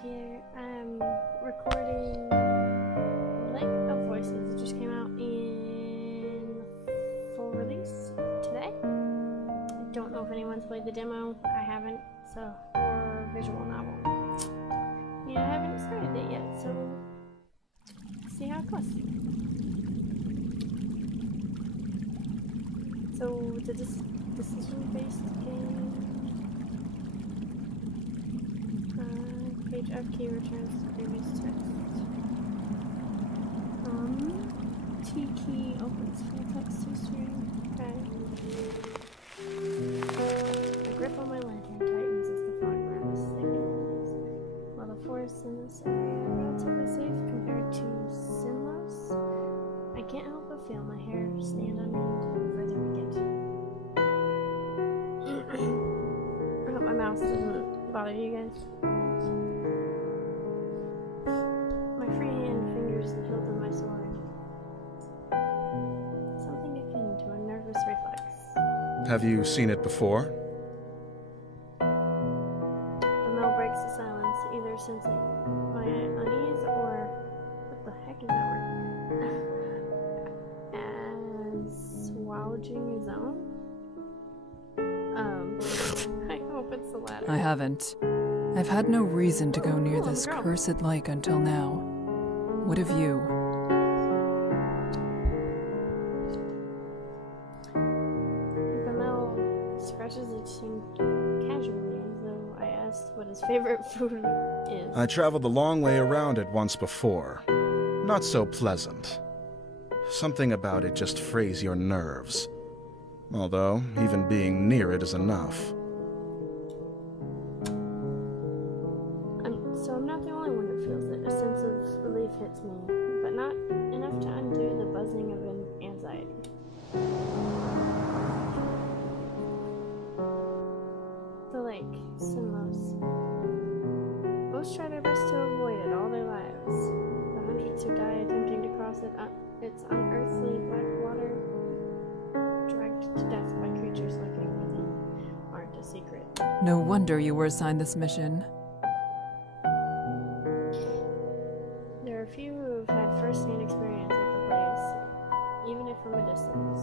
here. I'm recording Lake of Voices. It just came out in full release today. I don't know if anyone's played the demo. I haven't, so, or visual novel. Yeah, I haven't started it yet, so let's see how it goes. So it's a decision-based game. Page up key returns to previous text. T key opens full text history. Okay. The grip on my lantern tightens as the fog around us thickens. While the forests in this area are relatively safe compared to Sinlos, I can't help but feel my hair stand on end the further we get. I hope my mouse doesn't bother you guys. My free hand fingers the hilt of my sword. Something akin to a nervous reflex. Have you seen it before? The mill breaks the silence, either sensing my unease or what the heck is that word? Assuaging his own? I hope it's the latter. I haven't. I've had no reason to go near this cursed lake until now. What of you? Bamel scratches its chin casually as though I asked what his favorite food is. I traveled the long way around it once before. Not so pleasant. Something about it just frays your nerves. Although, even being near it is enough. So I'm not the only one that feels it. A sense of relief hits me, but not enough to undo the buzzing of anxiety. The lake, Sinlos. Most try their best to avoid it all their lives. The hundreds who die attempting to cross it, its unearthly black water, dragged to death by creatures lurking within, aren't a secret. No wonder you were assigned this mission. There are few who have had first-hand experience with the place, even if from a distance.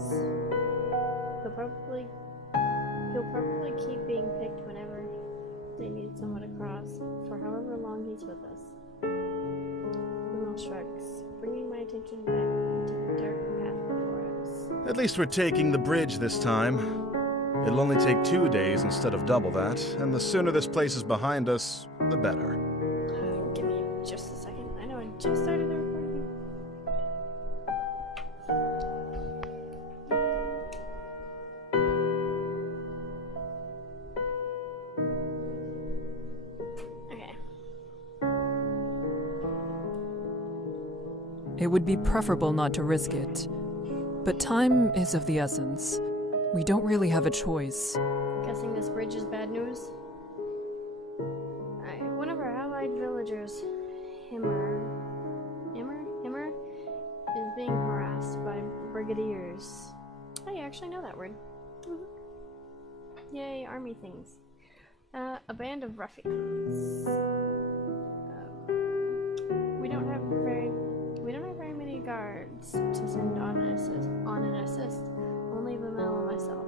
He'll probably keep being picked whenever they need someone to cross, for however long he's with us. Bamel shrugs, bringing my attention back to the dark path before us. At least we're taking the bridge this time. It'll only take 2 days instead of double that, and the sooner this place is behind us, the better. Give me just a second. I know I just started the recording. Okay. It would be preferable not to risk it. But time is of the essence. We don't really have a choice. Guessing this bridge is bad news? One of our allied villagers, Himmer, is being harassed by brigadiers. Oh, you actually know that word. Yay, army things. A band of ruffians. We don't have very many guards to send on an assist. Only Bamel and myself.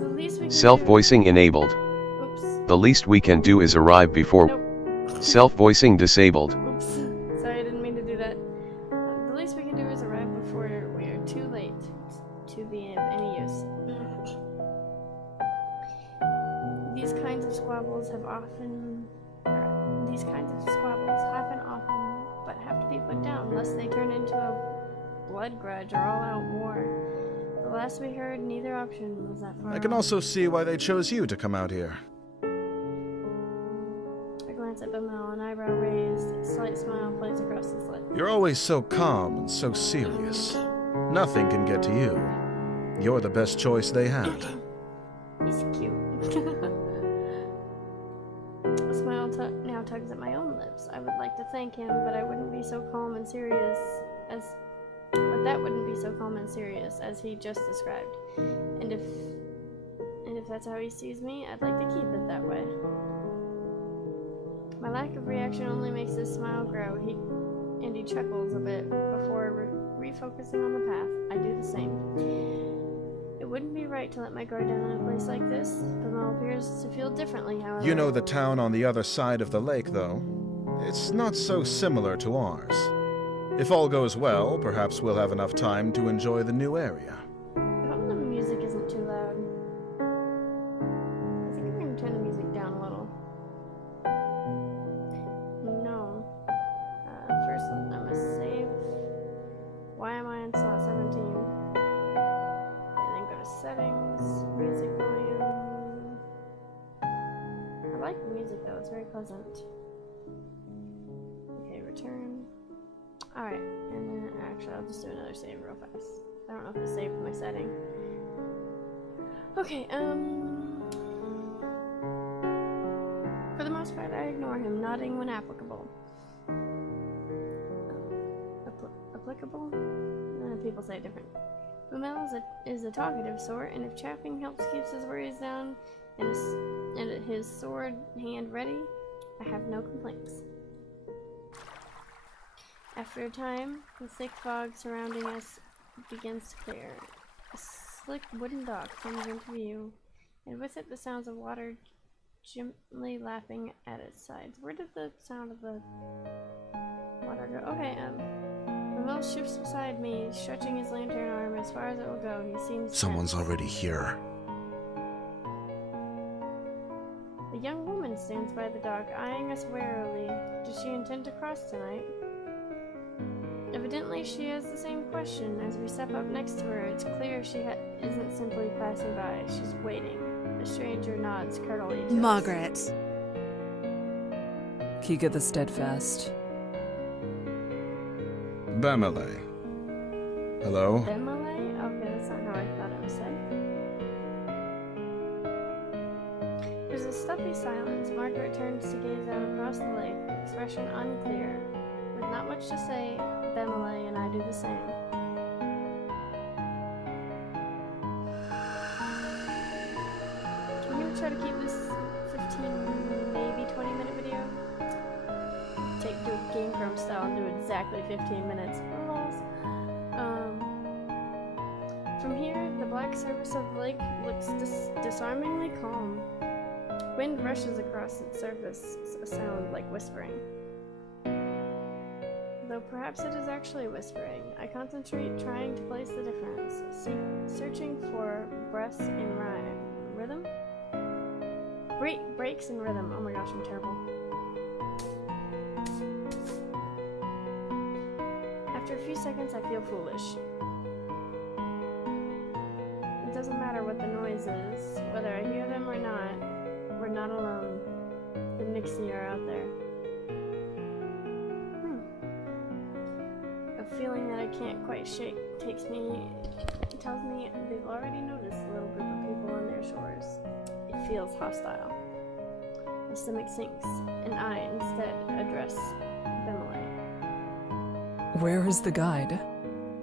The least we can Self-voicing enabled. Oops. The least we can do is arrive before. Nope. Self-voicing disabled. Oops. Sorry, I didn't mean to do that. The least we can do is arrive before we are too late to be of any use. These kinds of squabbles happen often, but have to be put down, lest they turn into a blood grudge or all-out war. The last we heard, neither option was that far I can off. also see why they chose you to come out here. I glance at Bamel, an eyebrow raised, a slight smile plays across his lips. You're always so calm and so serious. Nothing can get to you. You're the best choice they had. He's cute. A smile now tugs at my own lips. I would like to thank him, but I wouldn't be so calm and serious as... But that wouldn't be so calm and serious as he just described. And if that's how he sees me, I'd like to keep it that way. My lack of reaction only makes his smile grow. He chuckles a bit before refocusing on the path. I do the same. It wouldn't be right to let my guard down in a place like this. Bemel appears to feel differently, however. You know the town on the other side of the lake, though. It's not so similar to ours. If all goes well, perhaps we'll have enough time to enjoy the new area. I hope the music isn't too loud. I think I'm going to turn the music down a little. No. First, I'm going to save. Why am I on slot 17? And then go to settings, music volume. I like the music though, it's very pleasant. Okay, return. Alright, and then actually I'll just do another save real fast. I don't know if it saved my setting. Okay, for the most part I ignore him, nodding when applicable. Applicable? People say it different. Bemel is a talkative sort, and if chaffing helps keeps his worries down and his sword hand ready, I have no complaints. After a time, the thick fog surrounding us begins to clear. A slick wooden dock comes into view, and with it the sounds of water gently lapping at its sides. Where did the sound of the water go? Okay, Bemel shifts beside me, stretching his lantern arm as far as it will go. He seems Someone's tense. already here. A young woman stands by the dock, eyeing us warily. Does she intend to cross tonight? Evidently, she has the same question. As we step up next to her, it's clear she isn't simply passing by. She's waiting. The stranger nods curdily to Margaret. us. Kiga the Steadfast. Bemele. Hello? Bemele? Okay, that's not how I thought it was said. There's a stuffy silence. Margaret turns to gaze out across the lake, expression unclear. With not much to say, Bemele and I do the same. I'm gonna try to keep this 15, maybe 20-minute video. Do it Game Grumps style and do exactly 15 minutes. From here, the black surface of the lake looks disarmingly calm. Wind rushes across its surface, a sound like whispering. Though perhaps it is actually whispering, I concentrate trying to place the difference, searching for breaths in rhythm? Breaks in rhythm. Oh my gosh, I'm terrible. After a few seconds, I feel foolish. It doesn't matter what the noise is, whether I hear them or not. We're not alone. The Nixie are out there. A feeling that I can't quite shake tells me they've already noticed a little group of people on their shores. It feels hostile. My stomach sinks, and I instead address Bemele. Where is the guide?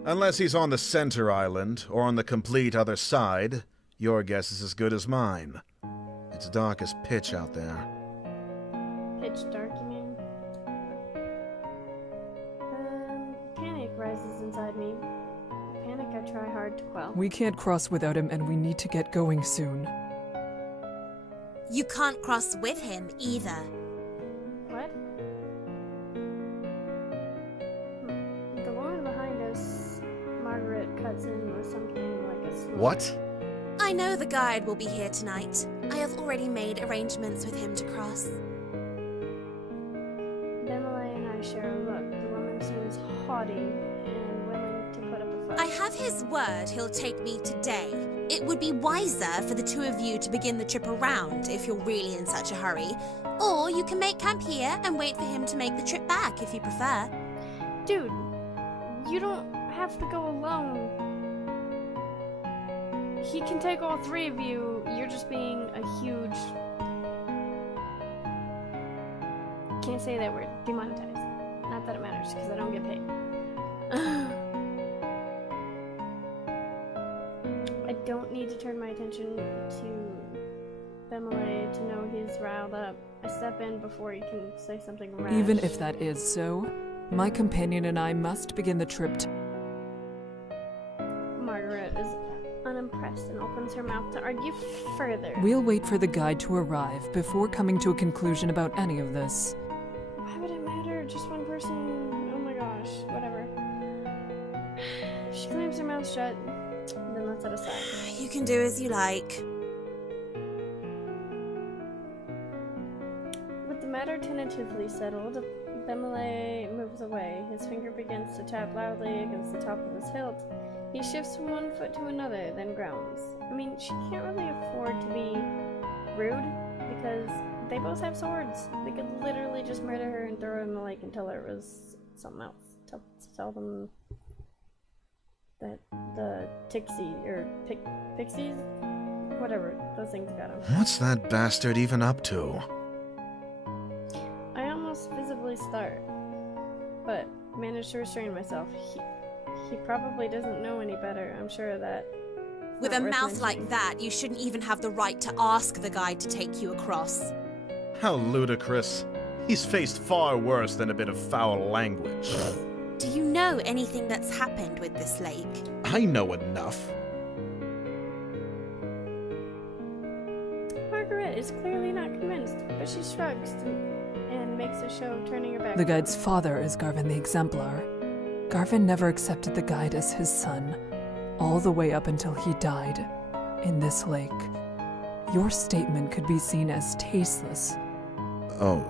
Unless he's on the center island, or on the complete other side, your guess is as good as mine. It's dark as pitch out there. Pitch dark, you mean? Panic rises inside me. Panic I try hard to quell. We can't cross without him, and we need to get going soon. You can't cross with him either. What? The woman behind us, Margaret, cuts in with something like a slur. What? I know the guide will be here tonight. I have already made arrangements with him to cross. Bemele and I share a look. The woman seems haughty and willing to put up a fight. I have his word he'll take me today. It would be wiser for the two of you to begin the trip around if you're really in such a hurry. Or you can make camp here and wait for him to make the trip back if you prefer. Dude, you don't have to go alone. He can take all three of you. You're just being a huge... Can't say that word. Demonetized. Not that it matters, because I don't get paid. I don't need to turn my attention to Bemele to know he's He's riled up. I step in before he can say something rash. Even if that is so, my companion and I must begin the trip Margaret is unimpressed and opens her mouth to argue further. We'll wait for the guide to arrive before coming to a conclusion about any of this. Why would it matter? Just one person. Oh my gosh. Whatever. She clams her mouth shut, then lets it aside. You can do as you like. With the matter tentatively settled, Bemele moves away. His finger begins to tap loudly against the top of his hilt. He shifts from one foot to another, then groans. I mean, she can't really afford to be rude, because they both have swords. They could literally just murder her and throw her in the lake and tell her it was something else. Tell them that the pixies, whatever, those things got him. What's that bastard even up to? I almost visibly start, but manage to restrain myself. He probably doesn't know any better, I'm sure of that. It's With not a worth mouth like mentioning. that, you shouldn't even have the right to ask the guide to take you across. How ludicrous. He's faced far worse than a bit of foul language. Do you know anything that's happened with this lake? I know enough. Margaret is clearly not convinced, but she shrugs and makes a show of turning her back. The to guide's him. father is Garvin the Exemplar. Garvin never accepted the guide as his son, all the way up until he died in this lake. Your statement could be seen as tasteless. Oh.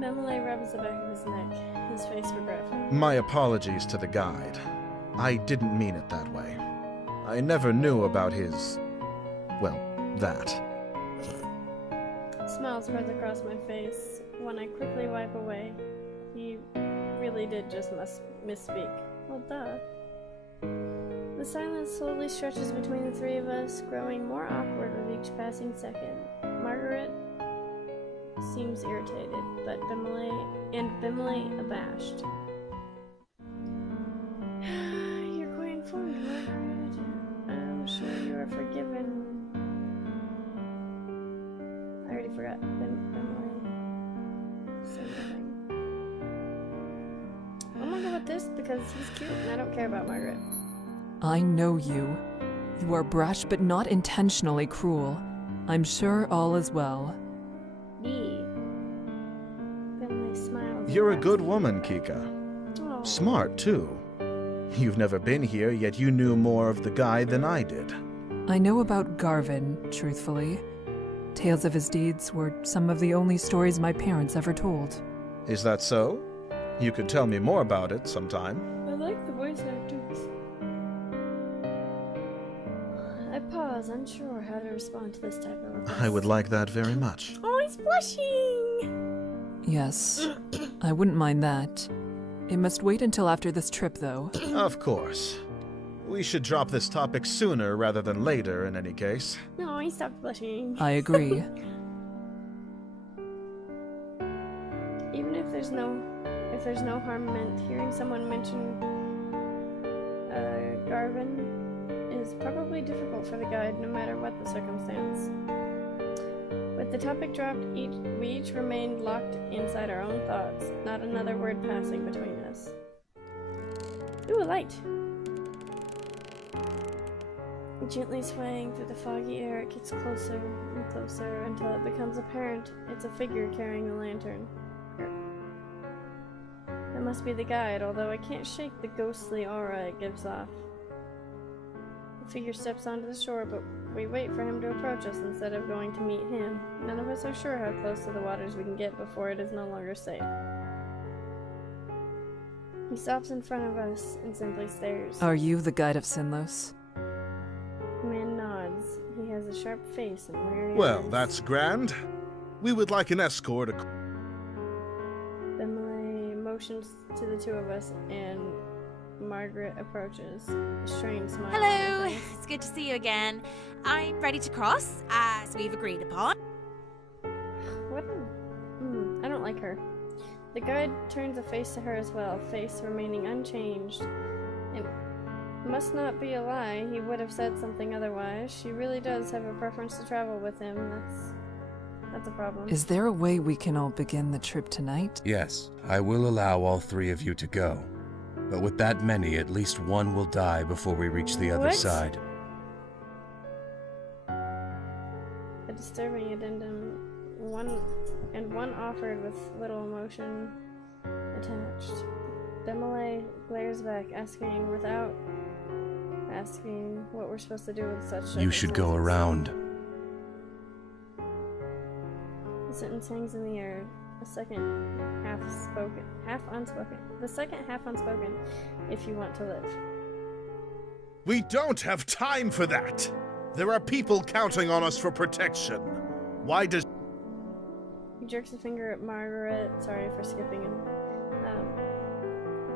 Bemele rubs the back of his neck, his face regretful. My apologies to the guide. I didn't mean it that way. I never knew about his... well, that. A smile spreads across my face when I quickly wipe away. He really did just misspeak. Well, duh. The silence slowly stretches between the three of us, growing more awkward with each passing second. Margaret seems irritated, but Bemele abashed. You're quite informed, Margaret. I'm sure you are forgiven. I already forgot. Bemele said nothing. I'm gonna go with this because he's cute and I don't care about Margaret. I know you. You are brash but not intentionally cruel. I'm sure all is well. Yee. Bemele smiles. You're a good woman, Kika. Oh. Smart, too. You've never been here, yet you knew more of the guide than I did. I know about Garvin, truthfully. Tales of his deeds were some of the only stories my parents ever told. Is that so? You could tell me more about it sometime. I like the voice actors. I pause, unsure how to respond to this type of request. I would like that very much. Oh, he's blushing! Yes, I wouldn't mind that. It must wait until after this trip, though. Of course. We should drop this topic sooner rather than later, in any case. No, he stopped blushing. I agree. Even if there's no harm meant, hearing someone mention Garvin is probably difficult for the guide, no matter what the circumstance. With the topic dropped, we each remained locked inside our own thoughts, not another word passing between us. Ooh, a light! Gently swaying through the foggy air, it gets closer and closer until it becomes apparent it's a figure carrying a lantern. That must be the guide, although I can't shake the ghostly aura it gives off. The figure steps onto the shore, but we wait for him to approach us instead of going to meet him. None of us are sure how close to the waters we can get before it is no longer safe. He stops in front of us and simply stares. Are you the guide of Sinlos? The man nods. He has a sharp face and weary Well, eyes. that's grand. We would like an escort. Bemele motions to the two of us, and Margaret approaches. A strange smile. on her Hello, face. it's good to see you again. I'm ready to cross, as we've agreed upon. What? I don't like her. The guide turns a face to her as well, face remaining unchanged. And Must not be a lie. He would have said something otherwise. She really does have a preference to travel with him. That's a problem. Is there a way we can all begin the trip tonight? Yes, I will allow all 3 of you to go. But with that many, at least one will die before we reach the other What? side. A disturbing addendum. One offered with little emotion attached. Demolay glares back, asking what we're supposed to do with such You should go circumstances. around. The sentence hangs in the air. The second half unspoken, if you want to live. We don't have time for that! There are people counting on us for protection. Why does... He jerks a finger at Margaret, sorry for skipping him,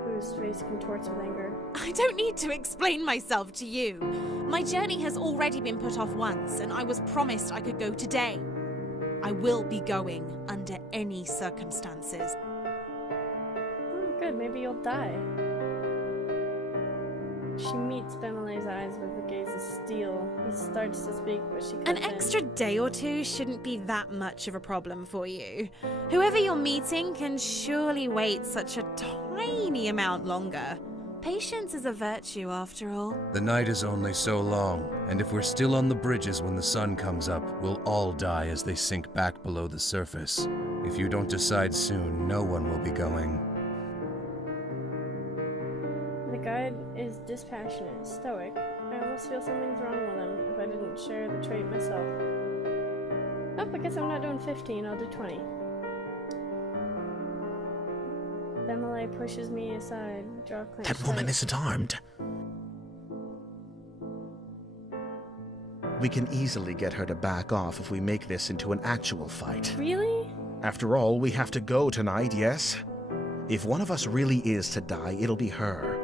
whose face contorts with anger. I don't need to explain myself to you. My journey has already been put off once, and I was promised I could go today. I will be going under any circumstances. Oh, good, maybe you'll die. She meets Bemelay's eyes with the gaze of steel. He starts to speak, but she cuts An in. extra day or 2 shouldn't be that much of a problem for you. Whoever you're meeting can surely wait such a tiny amount longer. Patience is a virtue, after all. The night is only so long, and if we're still on the bridges when the sun comes up, we'll all die as they sink back below the surface. If you don't decide soon, no one will be going. The guide is dispassionate, stoic. I almost feel something's wrong with him if I didn't share the trait myself. Oh, I guess I'm not doing 15, I'll do 20. Bemelay pushes me aside, jaw clenched That woman tight. isn't armed. We can easily get her to back off if we make this into an actual fight. Really? After all, we have to go tonight, yes? If one of us really is to die, it'll be her.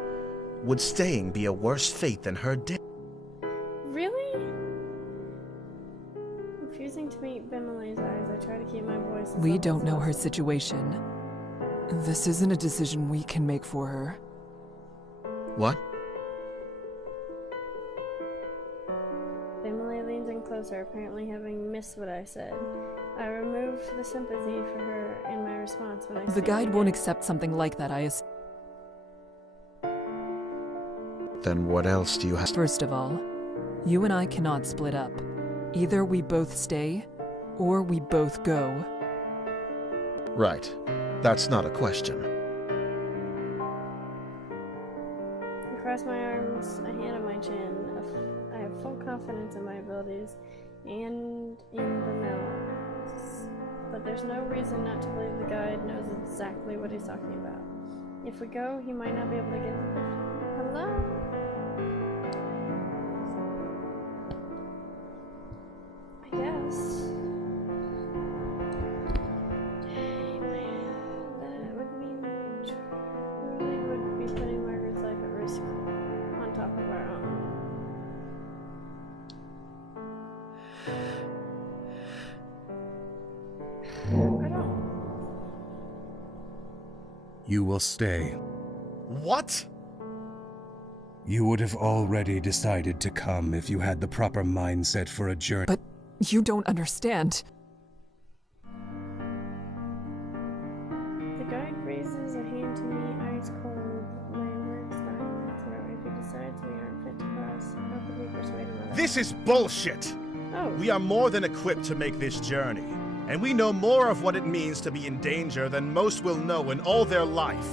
Would staying be a worse fate than her death? Really? Refusing to meet Bemelay's eyes, I try to keep my voice as We level don't as know her possible. situation. This isn't a decision we can make for her. What? Bemelay leans in closer, apparently having missed what I said. I remove the sympathy for her in my response when I The say guide it won't again. accept something like that, I assume. Then what else do you have? First of all, you and I cannot split up. Either we both stay, or we both go. Right. That's not a question. I cross my arms, a hand on my chin. I have full confidence in my abilities and in the mill. But there's no reason not to believe the guide knows exactly what he's talking about. If we go, he might not be able to get... Hello? I guess. Dang, man. That would mean we really would be putting Margaret's life at risk on top of our own. I don't... You will stay. What? You would have already decided to come if you had the proper mindset for a journey. But you don't understand. The guide raises a hand to me, eyes cold, my words dying in my throat. If he decides we aren't fit to cross, how could we persuade him otherwise? This is bullshit! Oh, We are more than equipped to make this journey, and we know more of what it means to be in danger than most will know in all their life.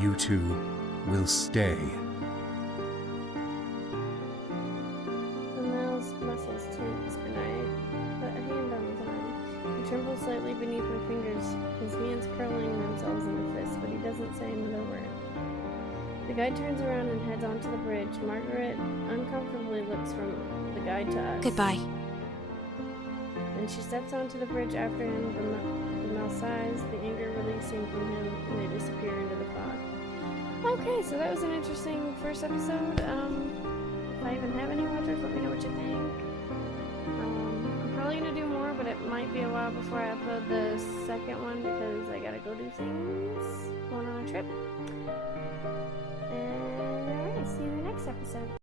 You two will stay. the male's muscles tense, and I put a hand on his arm. He trembles slightly beneath my fingers, his hands curling themselves into fists, but he doesn't say another word. The guide turns around and heads onto the bridge. Margaret uncomfortably looks from the guide to us. Goodbye. And she steps onto the bridge after him. The mouth sighs, the anger releasing from him, and they disappear into the fog. Okay, so that was an interesting first episode. If I even have any watchers, let me know what you think. I'm probably gonna do more, but it might be a while before I upload the second one because I gotta go do things. Going on a trip. And next episode.